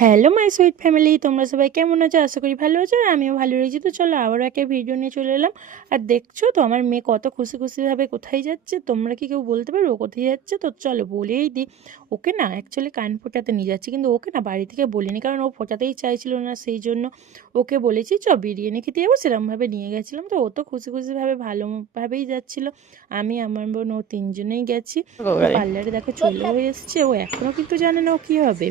Hello my sweet family, তোমরা সবাই কেমন আছো? আশা করি ভালো আছো আর আমিও ভালো রয়েছি। তো চলো আবারও একটা ভিডিও নিয়ে চলে এলাম। আর দেখছো তো আমার মেয়ে কত খুশি খুশিভাবে কোথায় যাচ্ছে। তোমরা কি কেউ বলতে পারো ও কোথায় যাচ্ছে? তো চলো বলেই দিই। ওকে না অ্যাকচুয়ালি কান ফোটাতে নিয়ে যাচ্ছি, কিন্তু ওকে না বাড়ি থেকে বলিনি, কারণ ও ফোটাতেই চাইছিল না। সেই জন্য ওকে বলেছি বিরিয়ানি খেতে যাবো, সেরকমভাবে নিয়ে গেছিলাম। তো ও তো খুশি খুশিভাবে ভালোভাবেই যাচ্ছিলো। আমি, আমার বোন, ও তিনজনেই গেছি। তো পার্লারে দেখো চলেও এসছে। ও এখনও কিন্তু জানে না ও কী হবে।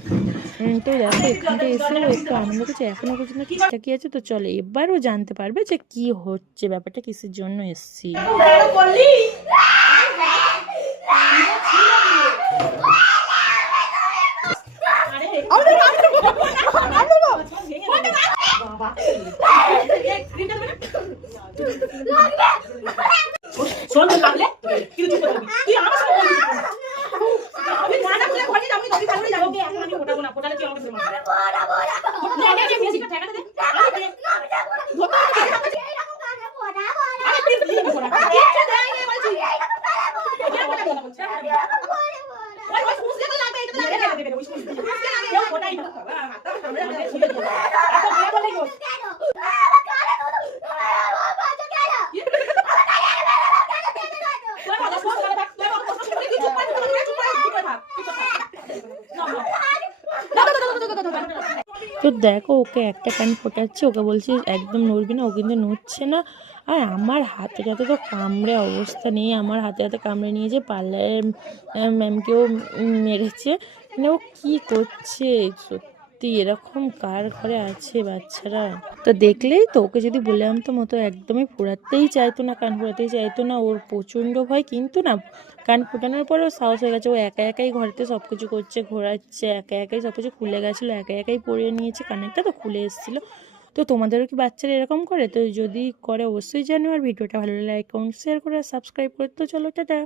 তো দেখো এখানটা এসেও একটু আনন্দ করছে, এখনো পর্যন্ত কিসটা কি আছে। তো চলো এবারও জানতে পারবে যে কি হচ্ছে, ব্যাপারটা কিসের জন্য এসছি। তো দেখো ওকে একটা কান ফোটাচ্ছে, ওকে বলছি একদম নড়বি না, ও কিন্তু নড়ছে না। আর আমার হাতে হাতে তো কামড়ে অবস্থা নেই, আমার হাতে হাতে কামড়ে নিয়েছে। পার্লারের ম্যামকেও মেরেছে। মানে ও কী করছে সত্যি, এরকম কার ঘরে আছে বাচ্চারা? তো দেখলেই তো, ওকে যদি বলে আনতাম ও তো একদমই ফোড়াতেই চাইতো না, কান ফোড়াতেই চাইতো না। ওর প্রচণ্ড ভয়, কিন্তু না কান ফোটানোর পরেও সাহস হয়ে গেছে। ও একা একাই ঘরেতে সব কিছু করছে, ঘোরাচ্ছে, একা একাই সব কিছু খুলে গেছিলো, একা একাই পরিয়ে নিয়েছে, কানেরটা তো খুলে এসেছিলো। তো তোমাদেরও কি বাচ্চারা এরকম করে? তো যদি করে অবশ্যই জানো। আর ভিডিওটা ভালো লাগলে লাইক কমেন্ট শেয়ার করে সাবস্ক্রাইব করে। তো চলো টাটা।